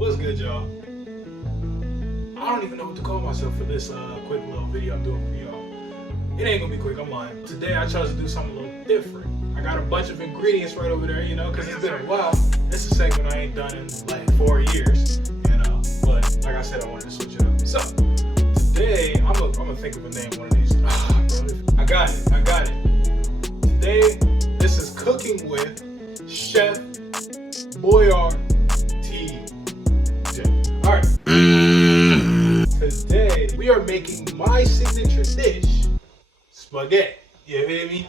What's good, y'all? I don't even know what to call myself for this quick little video I'm doing for y'all. It ain't gonna be quick, I'm lying. Today I chose to do something a little different. I got a bunch of ingredients right over there, you know, because it's been a while. This is a segment I ain't done in like 4 years, you know. But like I said, I wanted to switch it up. So today I'm gonna think of a name one of these. Bro, I got it. Today this is cooking with Chef Boyar TJ. All right. Today we are making my signature dish, spaghetti. You hear me?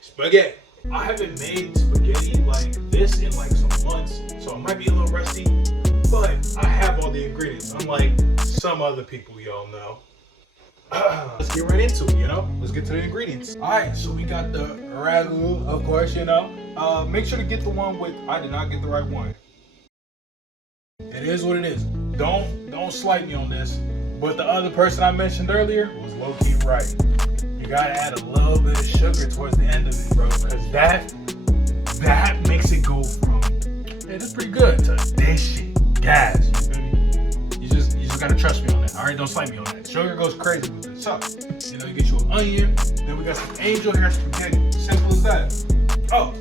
Spaghetti. I haven't made spaghetti like this in like some months, so I might be a little rusty, but I have all the ingredients, unlike some other people y'all know. Let's get right into it, you know? Let's get to the ingredients. All right, so we got the ragu, of course, you know. Make sure to get the one with, I did not get the right one. It is what it is. Don't slight me on this, but the other person I mentioned earlier was low-key right. You gotta add a little bit of sugar towards the end of it, bro, because that makes it go from, hey, that's pretty good, to this shit, gas. You feel me? You just gotta trust me on that. All right, don't slight me on that. Sugar goes crazy with it. So, you know, you get you an onion, then we got some angel hair spaghetti. Simple as that. Oh,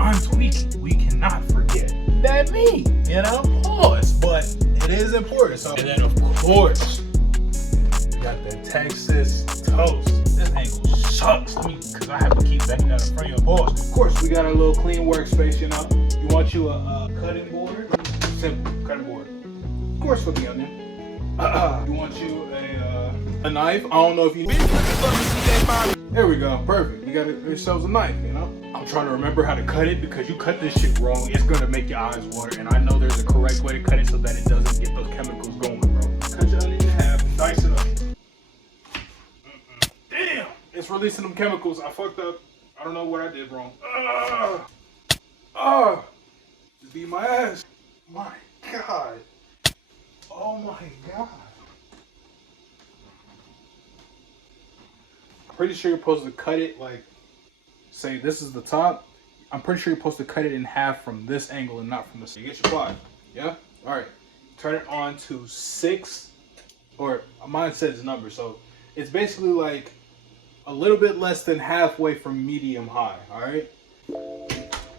I'm tweaking. We cannot forget that meat, you know? Pause, but it is important. So, and then of course, we got the Texas toast. This angle sucks to me because I have to keep bending down in front of your balls. Of course, we got a little clean workspace, you know? You want you a cutting board? Simple, cutting board. Of course, for the onion. You want you a knife? I don't know if you. There we go, perfect. We got ourselves a knife, you know? I'm trying to remember how to cut it because you cut this shit wrong, it's gonna make your eyes water. And I know there's a correct way to cut it so that it doesn't get those chemicals going, bro. Cut your onion in half, dice it up. Damn, it's releasing them chemicals. I fucked up. I don't know what I did wrong. Just beat my ass. My God. Oh my God. I'm pretty sure you're supposed to cut it like, say this is the top. I'm pretty sure you're supposed to cut it in half from this angle and not from this. You get your 5, yeah? All right, turn it on to 6, or mine says number. So it's basically like a little bit less than halfway from medium high, all right? I'm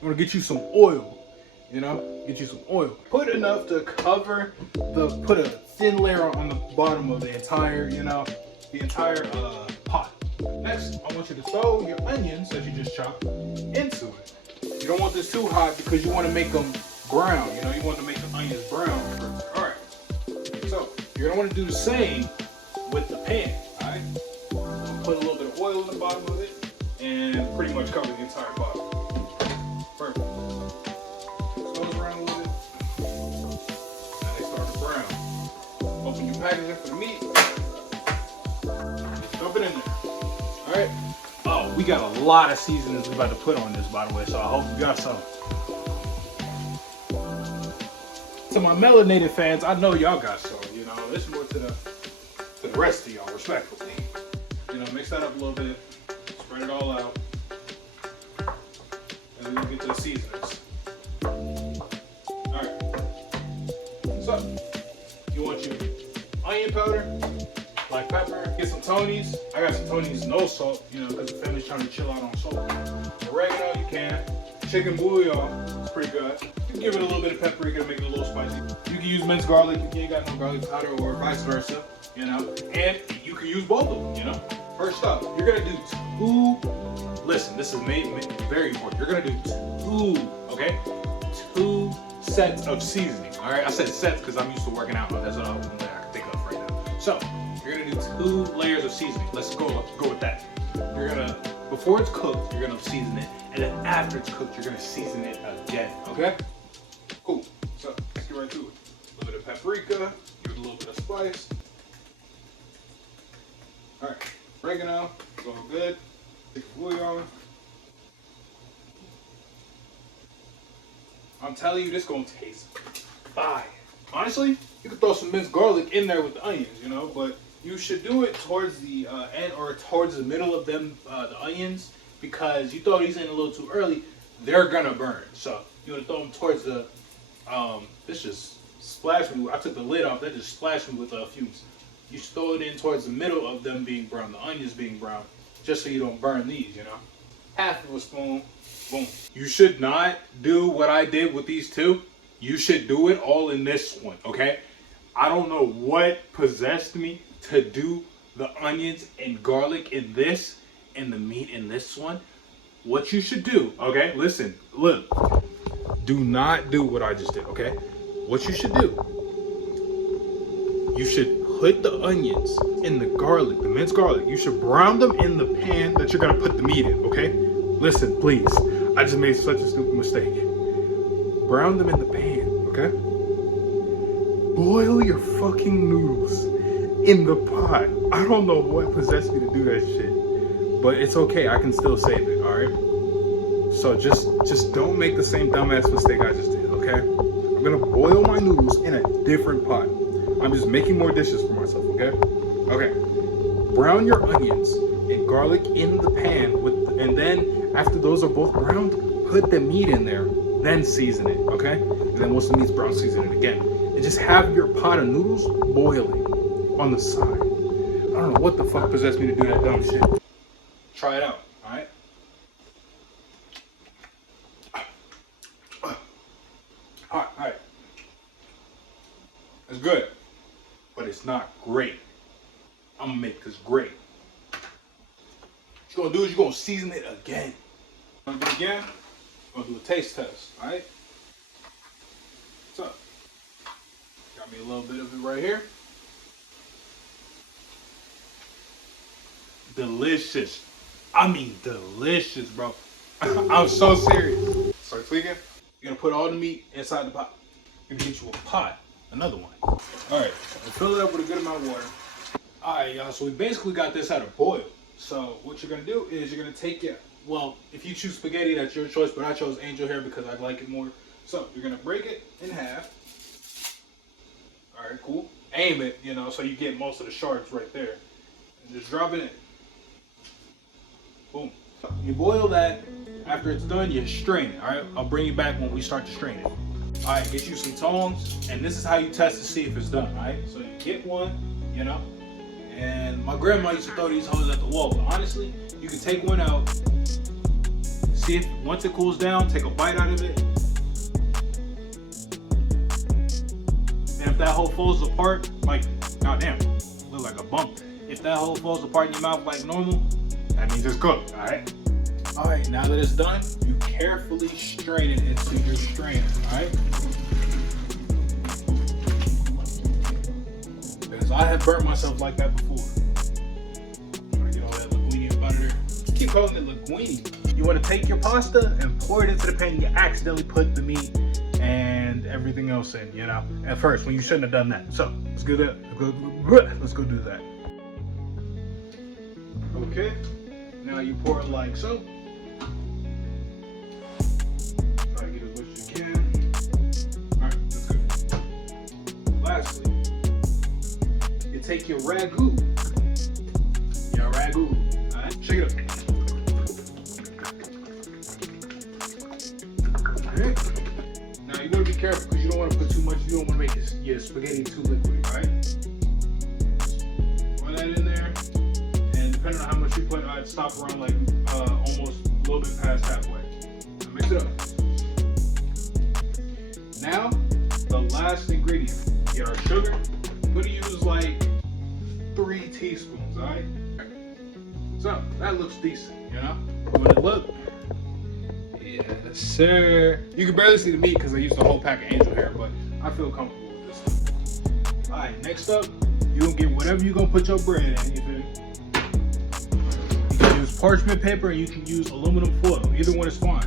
gonna get you some oil. You know, get you some oil. Put enough to cover put a thin layer on the bottom of the entire, you know, the entire pot. Next, I want you to throw your onions that you just chopped into it. You don't want this too hot because you want to make them brown. You know, you want to make the onions brown first. All right. So you're gonna want to do the same with the pan. All right. Put a little bit of oil in the bottom of it and pretty much cover the entire bottom. Perfect. Open your packaging for the meat. Dump it in there. Alright. Oh, we got a lot of seasonings we're about to put on this, by the way, so I hope you got some. To my melanated fans, I know y'all got some, you know. It's more to the rest of y'all, respectfully. You know, mix that up a little bit, spread it all out, and then we'll get to the seasonings. Alright. So, you want your onion powder, black pepper, get some Tony's. I got some Tony's no salt, you know, because the family's trying to chill out on salt. Oregano, you can. Chicken bouillon, it's pretty good. You can give it a little bit of paprika to make it a little spicy. You can use minced garlic if you ain't got no garlic powder, or vice versa, you know. And you can use both of them, you know. First up, you're gonna do 2. Listen, this is very important. You're gonna do 2, okay? 2 sets of seasoning. All right, I said sets because I'm used to working out. That's what I can think of right now. So you're gonna do 2 layers of seasoning. Let's go with that. You're gonna, before it's cooked, you're gonna season it, and then after it's cooked, you're gonna season it again. Okay? Cool. So let's get right to it. A little bit of paprika. Give it a little bit of spice. All right, oregano. It's all good. Chicken bouillon. I'm telling you, this gonna taste fire. Honestly, you could throw some minced garlic in there with the onions, you know, but you should do it towards the end or towards the middle of them, the onions, because you throw these in a little too early, they're gonna burn. So you want to throw them towards the, this just splashed me. I took the lid off. That just splashed me with fumes. You should throw it in towards the middle of them being brown, the onions being brown, just so you don't burn these, you know. Half of a spoon, boom. You should not do what I did with these two. You should do it all in this one, okay? I don't know what possessed me to do the onions and garlic in this and the meat in this one. What you should do, okay? Listen, look. Do not do what I just did, okay? What you should do, you should put the onions in the garlic, the minced garlic. You should brown them in the pan that you're gonna put the meat in, okay? Listen, please. I just made such a stupid mistake. Brown them in the pan, okay? Boil your fucking noodles in the pot. I don't know what possessed me to do that shit, but it's okay. I can still save it, all right? So just don't make the same dumbass mistake I just did, okay? I'm gonna boil my noodles in a different pot. I'm just making more dishes for myself, okay? Okay. Brown your onions and garlic in the pan and then after those are both browned, put the meat in there, then season it, okay? And then once the meat's brown, season it again. And just have your pot of noodles boiling on the side. I don't know what the fuck possessed me to do that dumb shit. Try it out, alright? Alright. It's good, but it's not great. I'm gonna make this great. What you're gonna do is you're gonna season it again. Gonna do it again. Gonna do a taste test, alright? What's up? Got me a little bit of it right here. Delicious. I mean delicious, bro. I'm so serious. Start tweaking. You're gonna put all the meat inside the pot. You're gonna get you a pot. Another one. Alright, fill it up with a good amount of water. Alright, y'all, so we basically got this at a boil. So what you're gonna do is you're gonna take it, well, if you choose spaghetti, that's your choice, but I chose angel hair because I like it more. So you're gonna break it in half. Alright, cool. Aim it, you know, so you get most of the shards right there. And just drop it in. Boom. You boil that. After it's done, you strain it, alright? I'll bring you back when we start to strain it. Alright, get you some tongs, and this is how you test to see if it's done, alright? So you get one, you know, and my grandma used to throw these hoes at the wall, but honestly, you can take one out, see if, once it cools down, take a bite out of it, and if that hole falls apart, like, goddamn, look like a bump. If that hole falls apart in your mouth like normal, that means it's cooked, alright? Alright, now that it's done, you carefully strain it into your strainer, alright? Because I have burnt myself like that before. Try to get all that linguine up out of there. Keep calling it linguine. You want to take your pasta and pour it into the pan. You accidentally put the meat and everything else in, you know, at first when you shouldn't have done that. So let's go do that. Let's go do that. Okay, now you pour it like so. Try to get as much as you can. Alright, that's good. Lastly, you take your ragu. Your ragu. Alright, shake it up. Alright. Now you want to be careful because you don't want to put too much, you don't want to make your spaghetti too liquid, alright? Pour that in there. And depending on how much you put, I'd stop around like almost a little bit past halfway. Now mix it up. Now, the last ingredient. Get our sugar. I'm going to use like 3 teaspoons, alright? So, that looks decent, you know? When it look, yes sir. You can barely see the meat because I used a whole pack of angel hair, but I feel comfortable with this. Alright, next up, you're going to get whatever you're going to put your bread in, you feel me? You can use parchment paper and you can use aluminum foil. Either one is fine.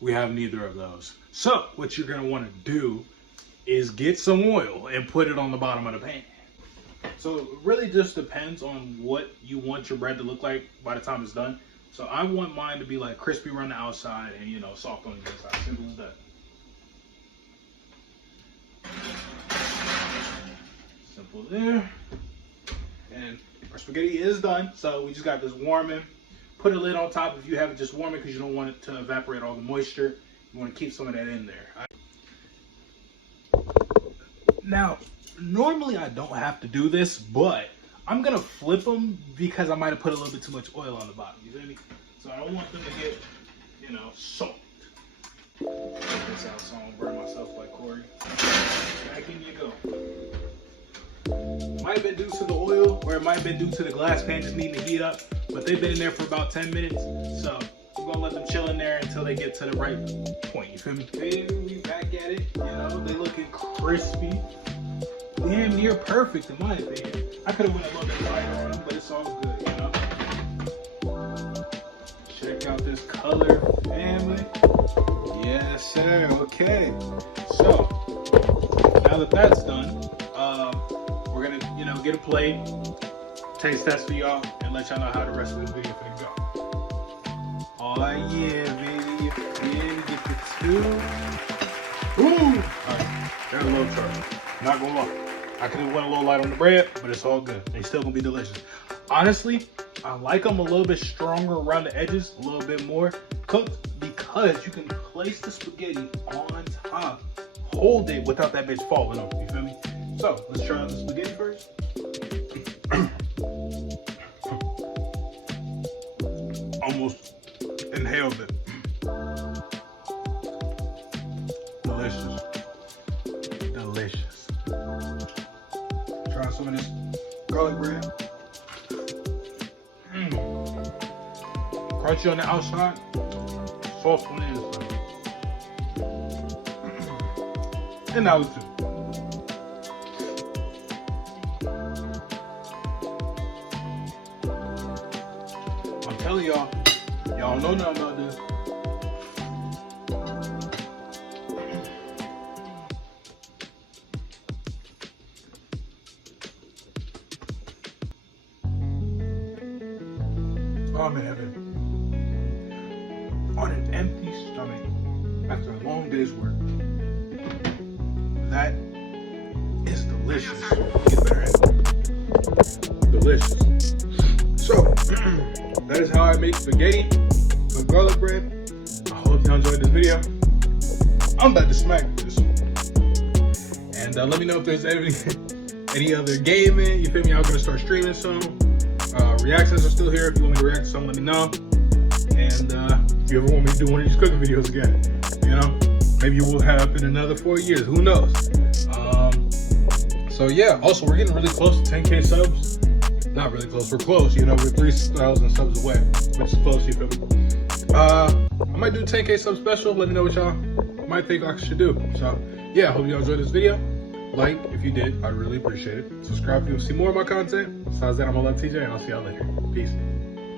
We have neither of those. So, what you're going to want to do is get some oil and put it on the bottom of the pan. So it really just depends on what you want your bread to look like by the time it's done. So I want mine to be like crispy around the outside and, you know, soft on the inside. Simple as that. Simple there. And our spaghetti is done. So we just got this warming. Put a lid on top if you have it just warming because you don't want it to evaporate all the moisture. You want to keep some of that in there. Now, normally I don't have to do this, but I'm gonna flip them because I might have put a little bit too much oil on the bottom. You feel me? So I don't want them to get, you know, soaked. Check this out so I don't burn myself like Corey. Back in you go. Might have been due to the oil, or it might have been due to the glass pan just needing to heat up, but they've been in there for about 10 minutes, so I'm gonna let them chill in there until they get to the right point. You feel me? Baby, we back at it. You know, they looking crispy. Damn near perfect in my opinion. I could have went a little bit lighter on them, but it's all good, you know. Check out this color, family. Yes, sir. Okay. So now that that's done, we're gonna, you know, get a plate, taste test for y'all, and let y'all know how the rest of this video finna go. Oh yeah, baby. Yeah, get the two. Ooh. Alright, there's a little trouble. Not gonna lie. I could have went a little light on the bread, but it's all good. They still gonna be delicious. Honestly, I like them a little bit stronger around the edges, a little bit more cooked, because you can place the spaghetti on top, hold it without that bitch falling off. You feel me? So let's try out the spaghetti first. Almost inhaled it. Delicious. Delicious. Try some of this garlic bread. Crunchy on the outside, soft on the inside. And now it's two. I'm telling y'all, y'all know nothing about this. I'm in heaven. On an empty stomach after a long day's work. That is delicious. Get better at it. Delicious. So, that is how I make spaghetti with garlic bread. I hope y'all enjoyed this video. I'm about to smack this. And let me know if there's any other gaming. You feel me? I'm gonna start streaming soon. Reactions are still here. If you want me to react to something, let me know. And if you ever want me to do one of these cooking videos again, you know, maybe we'll have in another 4 years. Who knows? So yeah. Also, we're getting really close to 10K subs. Not really close. We're close. You know, we're 3,000 subs away, which is close. You feel me? I might do 10K sub special. Let me know what y'all might think I should do. So yeah. Hope y'all enjoyed this video. Like if you did, I'd really appreciate it. Subscribe if you want to see more of my content. Besides that, I'm Boyar TJ, and I'll see y'all later. Peace.